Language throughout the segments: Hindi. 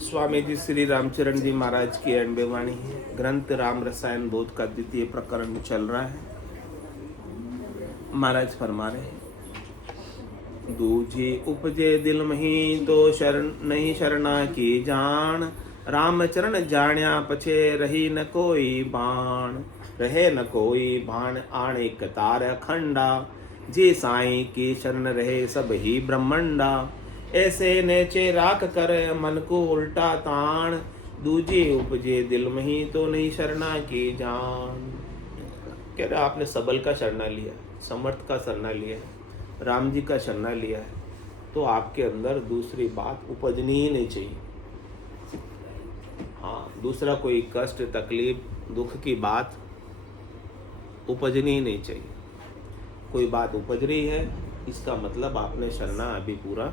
स्वामी जी श्री रामचरण जी महाराज की अनबे वाणी है। ग्रंथ राम रसायन बोध का द्वितीय प्रकरण चल रहा है। महाराज फरमा रहे हैं, दूजी उपजे दिल मही तो शरण नहीं शरणा की जान, राम चरण जाण्या पछे रही न कोई बाण, रहे न कोई बाण आणे कतार अखंडा, जी साईं की शरण रहे सब ही ब्रह्मंडा, ऐसे नेचे राख कर मन को उल्टा ताण, दूजे उपजे दिल मही तो नहीं शरणा की जान। कह रहा आपने सबल का शरणा लिया, समर्थ का शरणा लिया है, राम जी का शरणा लिया है, तो आपके अंदर दूसरी बात उपजनी ही नहीं चाहिए। हाँ, दूसरा कोई कष्ट तकलीफ दुख की बात उपजनी ही नहीं चाहिए। कोई बात उपज रही है, इसका मतलब आपने शरणा अभी पूरा,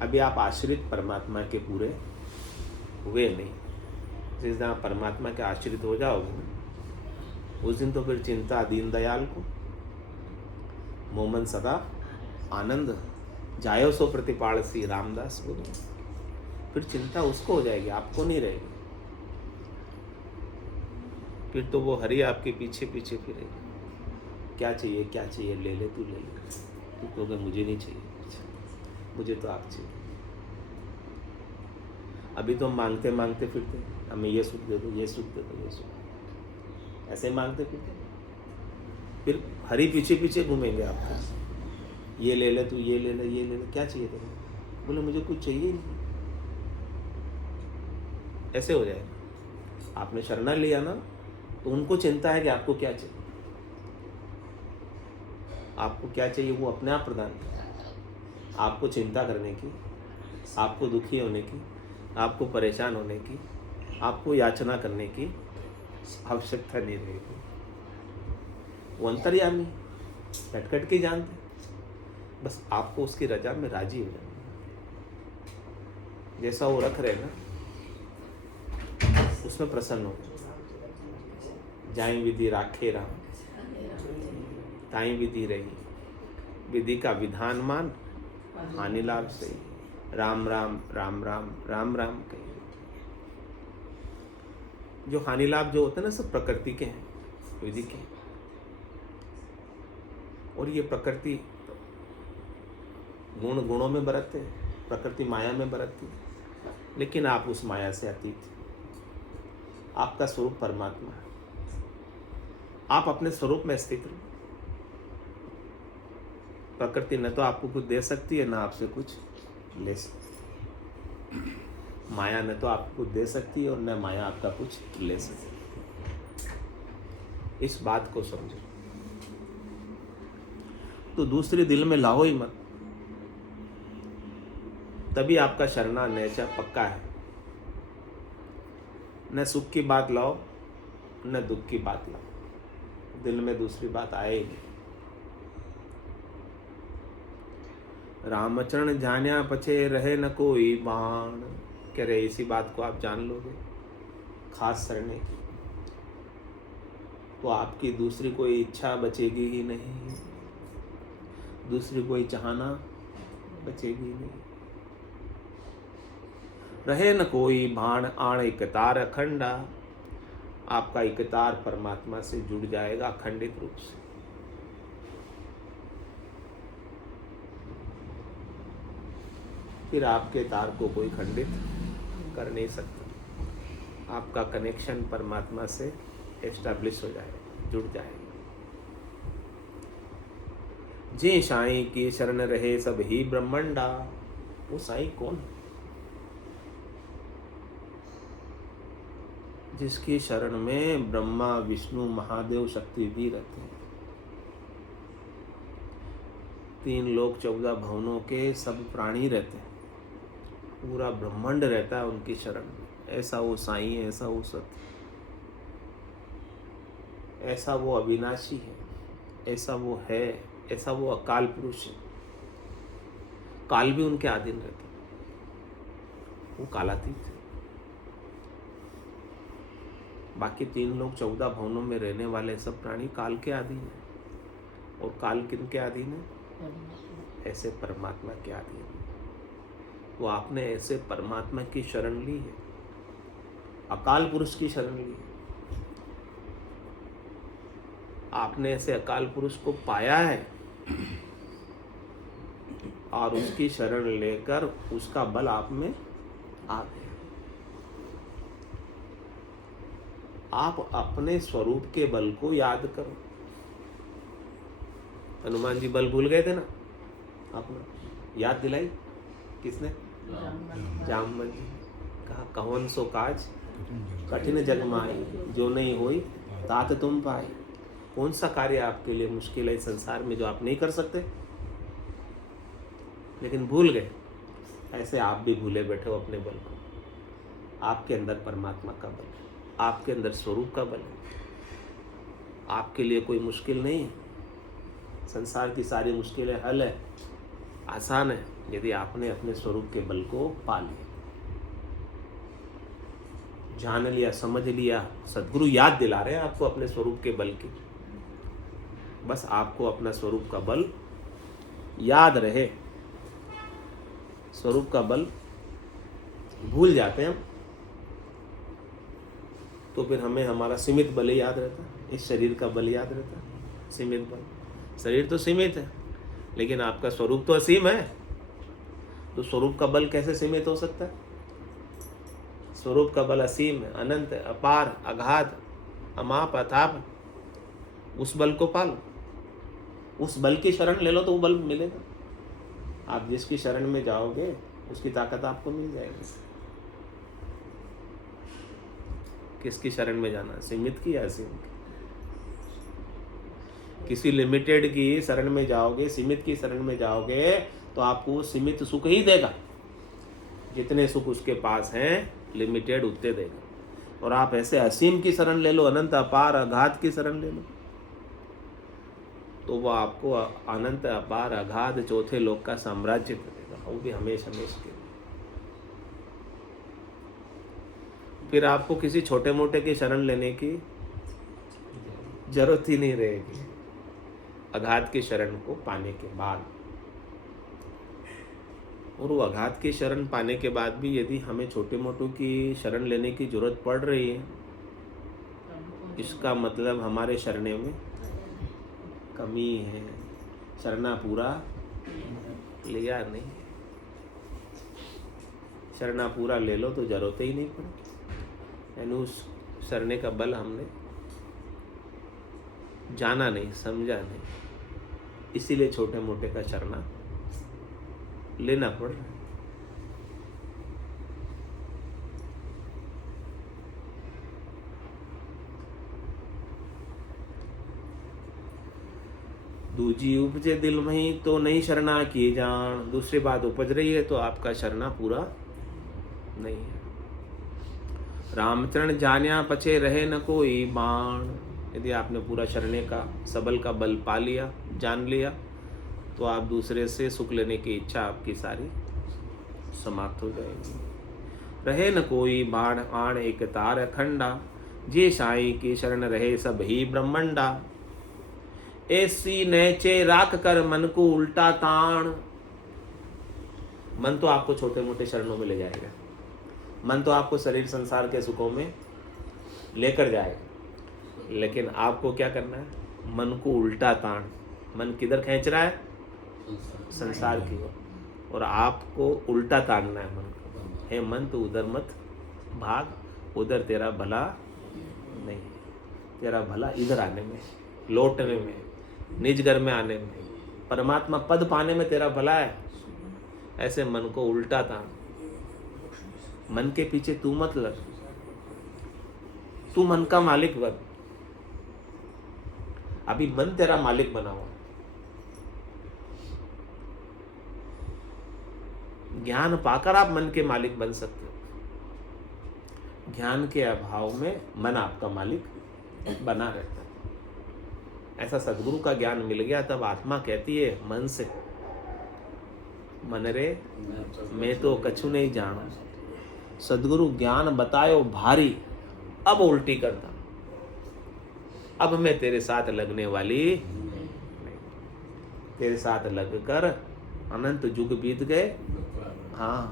अभी आप आश्रित परमात्मा के पूरे हुए नहीं। जिस दिन आप परमात्मा के आश्रित हो जाओगे उस दिन तो फिर चिंता दीन दयाल को, मोमन सदा आनंद जायो सो प्रतिपालसी, रामदास बोलो। फिर चिंता उसको हो जाएगी, आपको नहीं रहेगी। फिर तो वो हरि आपके पीछे पीछे फिरेगी, क्या चाहिए क्या चाहिए, ले ले तू, ले ले। तू कहोगे मुझे नहीं चाहिए, मुझे तो आप चाहिए। अभी तो मांगते मांगते फिरते, हमें ये सुख दे दो, ये सुख दे दो, ये सुख, ऐसे मांगते फिरते। फिर हरि पीछे पीछे घूमेंगे आपको, ये ले ले तू, ये ले ले, ये ले ले, क्या चाहिए तेरे? बोले मुझे कुछ चाहिए ही नहीं। ऐसे हो जाएगा। आपने शरणा लिया ना, तो उनको चिंता है कि आपको क्या चाहिए। आपको क्या चाहिए वो अपने आप प्रदान करें। आपको चिंता करने की, आपको दुखी होने की, आपको परेशान होने की, आपको याचना करने की आवश्यकता नहीं रहेगी। वो अंतर्यामी, कट के जानते, बस आपको उसकी रजा में राजी हो जाना। जैसा वो रख रहे ना, उसमें प्रसन्न हो। जाई विधि राखे राम, ताई विधि रही, विधि का विधान मान, हानि लाभ सही, राम राम राम राम राम राम कहिए। जो हानि लाभ जो होते हैं ना, सब प्रकृति के हैं, विधि के। और ये प्रकृति गुणों में बरतते हैं, प्रकृति माया में बरतती है, लेकिन आप उस माया से अतीत। आपका स्वरूप परमात्मा है, आप अपने स्वरूप में स्थित रहो। प्रकृति न तो आपको कुछ दे सकती है, न आपसे कुछ ले सकती। माया न तो आपको कुछ दे सकती है और न माया आपका कुछ ले सकती है। इस बात को समझो। तो दूसरे दिल में लाओ ही मत, तभी आपका शरणा नेचा पक्का है। न सुख की बात लाओ, न दुख की बात लाओ, दिल में दूसरी बात आएगी। रामचरण जान्या पछे रहे न कोई बाण, कह रहे इसी बात को आप जान लोगे खास शरणे की, तो आपकी दूसरी कोई इच्छा बचेगी ही नहीं, दूसरी कोई चाहना बचेगी नहीं। रहे न कोई बाण आण इकतार अखंडा, आपका इकतार परमात्मा से जुड़ जाएगा अखंडित रूप से। फिर आपके तार को कोई खंडित कर नहीं सकता। आपका कनेक्शन परमात्मा से एस्टैब्लिश हो जाएगा, जुड़ जाएगा। जी साईं की शरण रहे सब ही ब्रह्मंडा। वो साईं कौन है? जिसकी शरण में ब्रह्मा विष्णु महादेव शक्ति भी रहते हैं। 3 लोक 14 भवनों के सब प्राणी रहते हैं, पूरा ब्रह्मांड रहता है उनकी शरण में। ऐसा वो साईं है, ऐसा वो सत्य, ऐसा वो अविनाशी है, ऐसा वो है, ऐसा वो अकाल पुरुष है। काल भी उनके अधीन रहता है, वो कालातीत है। बाकी 3 लोग 14 भवनों में रहने वाले सब प्राणी काल के अधीन है। और काल किन के अधीन है? ऐसे परमात्मा के अधीन है। तो आपने ऐसे परमात्मा की शरण ली है, अकाल पुरुष की शरण ली है। आपने ऐसे अकाल पुरुष को पाया है और उसकी शरण लेकर उसका बल आप में आ गया। आप अपने स्वरूप के बल को याद करो। हनुमान जी बल भूल गए थे ना, अपना याद दिलाई किसने? जामवंत जी। कहा कौन सो काज कठिन जग माई, जो नहीं होई तात तुम पाए। कौन सा कार्य आपके लिए मुश्किल है इस संसार में जो आप नहीं कर सकते, लेकिन भूल गए। ऐसे आप भी भूले बैठे हो अपने बल को। आपके अंदर परमात्मा का बल है, आपके अंदर स्वरूप का बल है। आपके लिए कोई मुश्किल नहीं है। संसार की सारी मुश्किलें हल है, आसान है, यदि आपने अपने स्वरूप के बल को पा लिया, जान लिया, समझ लिया। सद्गुरु याद दिला रहे हैं आपको अपने स्वरूप के बल की। बस आपको अपना स्वरूप का बल याद रहे। स्वरूप का बल भूल जाते हैं हम, तो फिर हमें हमारा सीमित बल ही याद रहता है, इस शरीर का बल याद रहता है। सीमित बल, शरीर तो सीमित है लेकिन आपका स्वरूप तो असीम है, तो स्वरूप का बल कैसे सीमित हो सकता है? स्वरूप का बल असीम है, अनंत है, अपार, अगाध, अमाप, अथाप। उस बल को पालो, उस बल की शरण ले लो तो वो बल मिलेगा। आप जिसकी शरण में जाओगे उसकी ताकत आपको मिल जाएगी। किसकी शरण में जाना, सीमित की या असीम की? किसी लिमिटेड की शरण में जाओगे, सीमित की शरण में जाओगे तो आपको वो सीमित सुख ही देगा। जितने सुख उसके पास हैं लिमिटेड उतने देगा। और आप ऐसे असीम की शरण ले लो, अनंत, अपार, अगाध की शरण ले लो, तो वो आपको अनंत, अपार, अगाध चौथे लोक का साम्राज्य करेगा, वो भी हमेशा हमेशा के। फिर आपको किसी छोटे मोटे की शरण लेने की जरूरत ही नहीं रहेगी अगाध की शरण को पाने के बाद। और वो अगाध की शरण पाने के बाद भी यदि हमें छोटे मोटों की शरण लेने की जरूरत पड़ रही है, इसका मतलब हमारे शरणे में कमी है, शरणा पूरा लिया नहीं। शरणा पूरा ले लो तो जरूरत ही नहीं पड़े। यानी उस शरणे का बल हमने जाना नहीं, समझा नहीं, इसीलिए छोटे मोटे का शरणा लेना पड़ रहा है। दूजी उपजे दिल में तो नहीं शरणा की जान। दूसरी बात उपज रही है तो आपका शरणा पूरा नहीं है। रामचरण जान्या पछे रहे न कोई बाण। यदि आपने पूरा शरणे का, सबल का बल पा लिया, जान लिया, तो आप दूसरे से सुख लेने की इच्छा आपकी सारी समाप्त हो जाएगी। रहे न कोई बाण आण एक तार अखंडा। जे साई की शरण रहे सब ही ब्रह्मंडा। ऐसी नैचे राख कर मन को उल्टा ताण। मन तो आपको छोटे मोटे शरणों में ले जाएगा, मन तो आपको शरीर संसार के सुखों में लेकर जाएगा, लेकिन आपको क्या करना है? मन को उल्टा ताण। मन किधर खींच रहा है? संसार की ओर, और आपको उल्टा ताड़ना है मन को। हे मन, तो उधर मत भाग, उधर तेरा भला नहीं, तेरा भला इधर आने में, लौटने में, निज घर में आने में, परमात्मा पद पाने में तेरा भला है। ऐसे मन को उल्टा तान। मन के पीछे तू मत लग, तू मन का मालिक बन। अभी मन तेरा मालिक बना हुआ। ज्ञान पाकर आप मन के मालिक बन सकते हो। ज्ञान के अभाव में मन आपका मालिक बना रहता है। ऐसा सद्गुरु का ज्ञान मिल गया तब आत्मा कहती है मन से, मन रे मैं तो कछु नहीं जाना। सद्गुरु ज्ञान बतायो भारी, अब उल्टी करता, अब मैं तेरे साथ लगने वाली नहीं। तेरे साथ लगकर अनंत युग बीत गए। हाँ,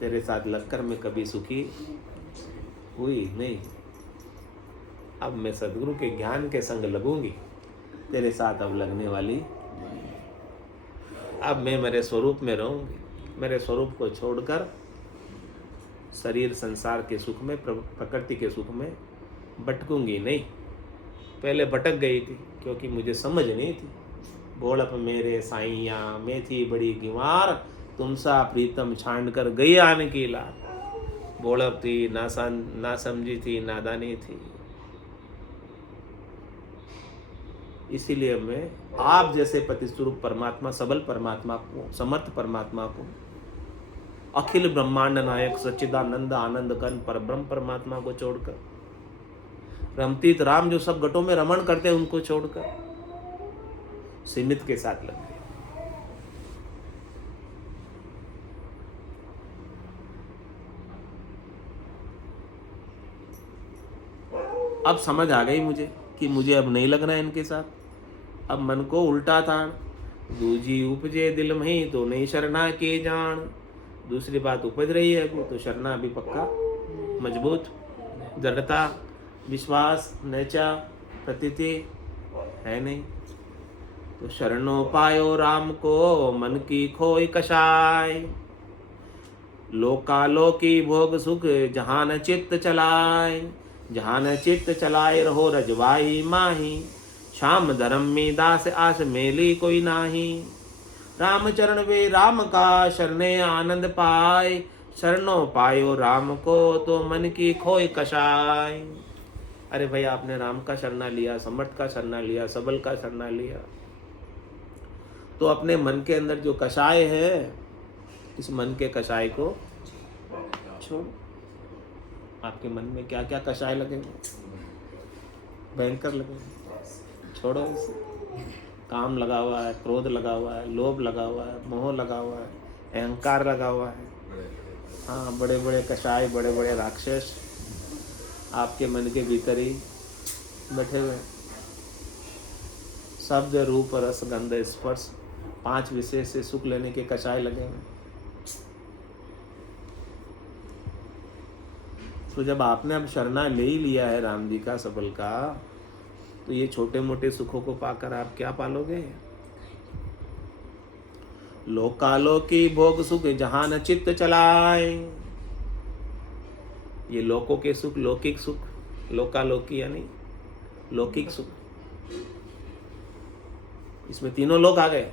तेरे साथ लगकर मैं कभी सुखी हुई नहीं। अब मैं सदगुरु के ज्ञान के संग लगूंगी, तेरे साथ अब लगने वाली। अब मैं मेरे स्वरूप में रहूंगी, मेरे स्वरूप को छोड़कर शरीर संसार के सुख में, प्रकृति के सुख में भटकूंगी नहीं। पहले भटक गई थी क्योंकि मुझे समझ नहीं थी। बोलप मेरे साइया मैं थी बड़ी गिवार, तुमसा प्रीतम छांड कर गई आने की लार। बोलप थी ना समझी थी, नादानी थी। इसीलिए मैं आप जैसे पति स्वरूप परमात्मा, सबल परमात्मा को, समर्थ परमात्मा को, अखिल ब्रह्मांड नायक सच्चिदानंद आनंद कन पर ब्रह्म परमात्मा को छोड़कर, रमतीत राम जो सब घटों में रमण करते हैं उनको छोड़कर सीमित के साथ लग गए। अब समझ आ गई मुझे कि मुझे अब नहीं लगना है इनके साथ। अब मन को उल्टा तान, दूजी उपजे दिल में तो नहीं शरणा के जान। दूसरी बात उपज रही है अभी, तो शरणा अभी पक्का मजबूत, दृढ़ता, विश्वास, नैचा, प्रतीति है नहीं। तो शरणों पायो राम को मन की खोई कषाय, लोकालोकी भोग सुख जहाँ न चित्त चलाए। जहाँ न चित्त चलाए रहो रजवाई माही, श्याम धर्म में दास आस मेली कोई नाही। राम चरण वे राम का शरणे आनंद पाए, शरणों पायो राम को तो मन की खोई कषाय। अरे भाई आपने राम का शरणा लिया, समर्थ का शरणा लिया, सबल का शरणा लिया, तो अपने मन के अंदर जो कषाय है, इस मन के कषाय को छोड़ो। आपके मन में क्या क्या कषाय लगेंगे, भयंकर लगेंगे, छोड़ो इसे। काम लगा हुआ है, क्रोध लगा हुआ है, लोभ लगा हुआ है, मोह लगा हुआ है, अहंकार लगा हुआ है। हाँ, बड़े बड़े कषाय, बड़े बड़े राक्षस आपके मन के भीतर ही बैठे हुए। शब्द रूप रस गंध स्पर्श 5 विषय से सुख लेने के कषाय लगे हुए। तो जब आपने अब शरणा ले ही लिया है राम जी का, सबल का, तो ये छोटे मोटे सुखों को पाकर आप क्या पालोगे? लोकालोकी भोग सुख जहां न चित्त चलाए। ये लोकों के सुख, लौकिक सुख, लोकालोकी यानी लौकिक सुख, इसमें तीनों लोग आ गए,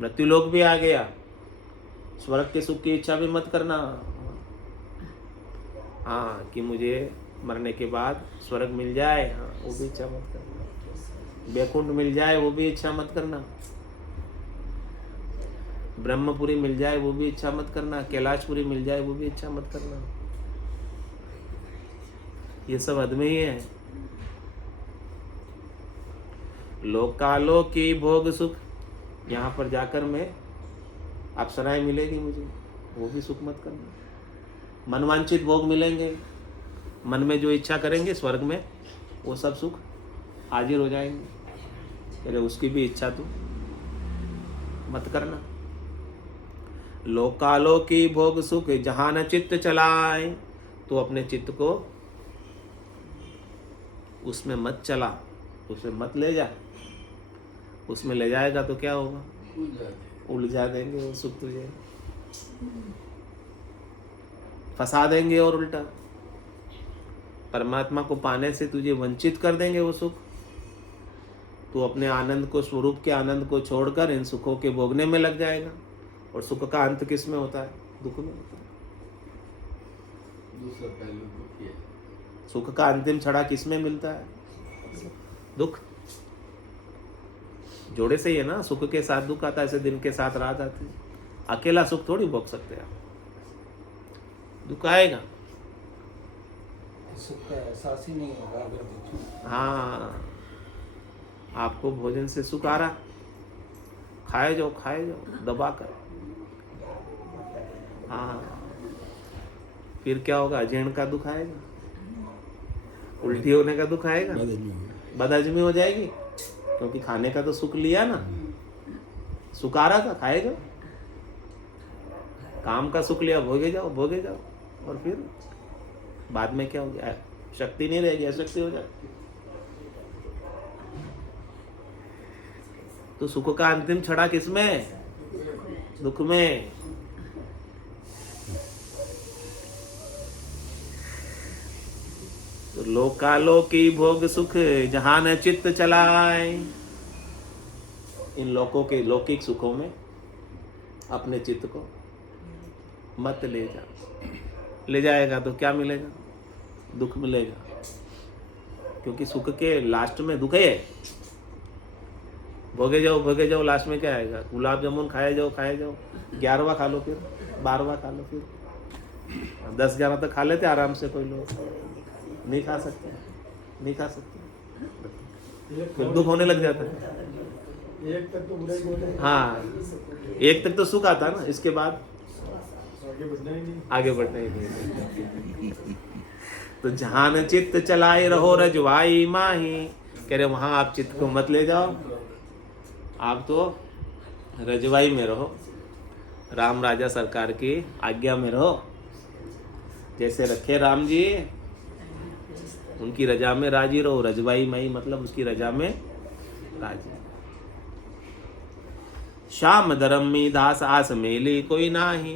मृत्यु लोक भी आ गया। स्वर्ग के सुख की इच्छा भी मत करना। हाँ, कि मुझे मरने के बाद स्वर्ग मिल जाए, हाँ, वो भी इच्छा मत करना। वैकुंठ मिल जाए, वो भी इच्छा मत करना। ब्रह्मपुरी मिल जाए, वो भी इच्छा मत करना। कैलाशपुरी मिल जाए, वो भी इच्छा मत करना। ये सब अधमे ही है। लोकालोकी भोग सुख, यहाँ पर जाकर मैं अप्सराएं मिलेगी मुझे, वो भी सुख मत करना। मनवांचित भोग मिलेंगे, मन में जो इच्छा करेंगे स्वर्ग में, वो सब सुख हाजिर हो जाएंगे। अरे उसकी भी इच्छा तो मत करना। लोकालोकी भोग सुख जहाँ न चित्त चलाए, तो अपने चित्त को उसमें मत चला, उसे मत ले जा। उसमें ले जाएगा तो क्या होगा? उलझा देंगे वो सुख तुझे, फंसा देंगे और उल्टा परमात्मा को पाने से तुझे वंचित कर देंगे वो सुख। तू अपने आनंद को, स्वरूप के आनंद को छोड़कर इन सुखों के भोगने में लग जाएगा। और सुख का अंत किस में होता है? दुख में होता है। दूसरा पहलू दुख है। सुख का अंतिम छड़ा किस में मिलता है? दुख। जोड़े से ही है ना, सुख के साथ दुख आता है, ऐसे दिन के साथ रात आती है। अकेला सुख थोड़ी भोग सकते आप, दुख आएगा। सुख का एहसास ही नहीं होगा अगर दुख। हाँ, आपको भोजन से सुख आ रहा, खाए जाओ दबा कर। हाँ, फिर क्या होगा? अजीर्ण का दुख आएगा, उल्टी होने का दुख आएगा, बदहजमी हो जाएगी, क्योंकि खाने का तो सुख लिया ना, सुख आ रहा था, खाएगा। काम का सुख लिया, भोगे जाओ भोगे जाओ, और फिर बाद में क्या हो गया, शक्ति नहीं रहेगी, अशक्ति हो जाएगी। तो सुख का अंतिम छड़ा किसमें? दुख में। तो लोकालोकी भोग सुख जहां न चित्त चलाए, इन लोकों के लौकिक सुखों में अपने चित्त को मत ले जा। ले जाएगा तो क्या मिलेगा? दुख मिलेगा, क्योंकि सुख के लास्ट में दुख है। भोगे जाओ, लास्ट में क्या आएगा? गुलाब जामुन खाए जाओ, 11वां खा लो, फिर 12वां खा लो, फिर 10-11 तक खा लेते आराम से। कोई लोग नहीं खा सकते, फिर दुख होने लग जाता है। एक तक तो बुरा ही बोले। हाँ, एक तक तो सुख आता है ना, इसके बाद आगे बढ़ना ही नहीं। तो जहां न चित्त चलाए रहो रजवाई माही, कह रहे वहां आप चित्त को मत ले जाओ, आप तो रजवाई में रहो, राम राजा सरकार की आज्ञा में रहो। जैसे रखे राम जी, उनकी रजा में राजी रहो। रजवाई माई मतलब उसकी रजा में राजी। श्याम धर्म में दास आस मेली कोई नाही,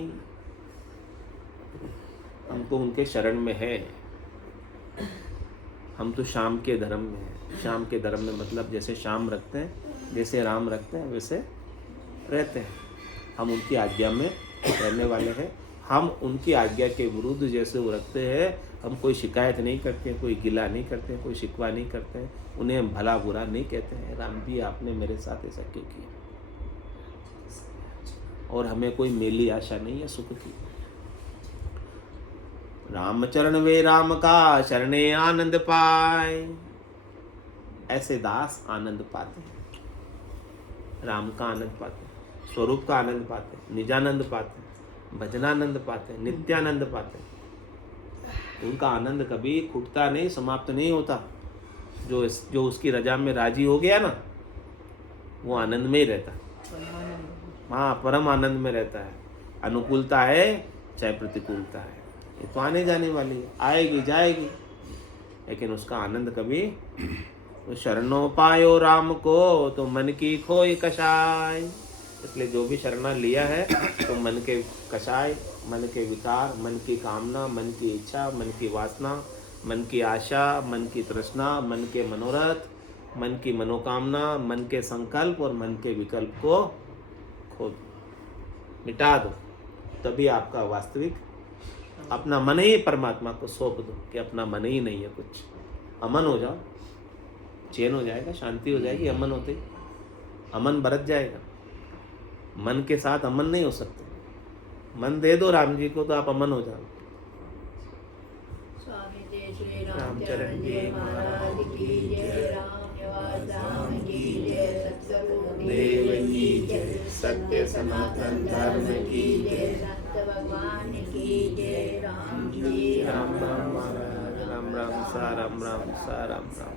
हम तो उनके शरण में है, हम तो श्याम के धर्म में है। श्याम के धर्म में मतलब जैसे श्याम रखते हैं, जैसे राम रखते हैं, वैसे रहते हैं। हम उनकी आज्ञा में रहने वाले हैं। हम उनकी आज्ञा के विरुद्ध जैसे वो रखते हैं, हम कोई शिकायत नहीं करते, कोई गिला नहीं करते, कोई शिकवा नहीं करते, उन्हें भला बुरा नहीं कहते हैं। राम जी आपने मेरे साथ ऐसा क्यों किया? और हमें कोई मेली आशा नहीं है सुख की। रामचरण वे राम का शरणे आनंद पाए, ऐसे दास आनंद पाते हैं, राम का आनंद पाते हैं, स्वरूप का आनंद पाते हैं, निजानंद पाते हैं, भजनानंद पाते हैं, नित्यानंद पाते हैं। उनका आनंद कभी फूटता नहीं, समाप्त नहीं होता। जो उसकी रजा में राजी हो गया ना, वो आनंद में ही रहता है। हाँ, परम आनंद में रहता है। अनुकूलता है चाहे प्रतिकूलता है, ये तो आने जाने वाली है, आएगी जाएगी, लेकिन उसका आनंद कभी। तो शरणों पायो राम को तो मन की खोई कषाय, इसलिए जो भी शरणा लिया है तो मन के कषाय, मन के विकार, मन की कामना, मन की इच्छा, मन की वासना, मन की आशा, मन की तृष्णा, मन के मनोरथ, मन की मनोकामना, मन के संकल्प और मन के विकल्प को खो दो, मिटा दो। तभी आपका वास्तविक अपना मन ही परमात्मा को सौंप दो कि अपना मन ही नहीं है कुछ। अमन हो जाओ, चैन हो जाएगा, शांति हो जाएगी। अमन होते ही अमन बरत जाएगा। मन के साथ अमन नहीं हो सकते। मन दे दो राम जी को तो आप अमन हो जाओ। स्वामी जय श्री रामचरण जी महाराज की जय। राम निवास राम की जय। सतगुरु देव की जय। सत्य सनातन धर्म की जय। संत भगवान की जय। राम जी राम राम महाराज, राम राम सा राम राम सा राम राम।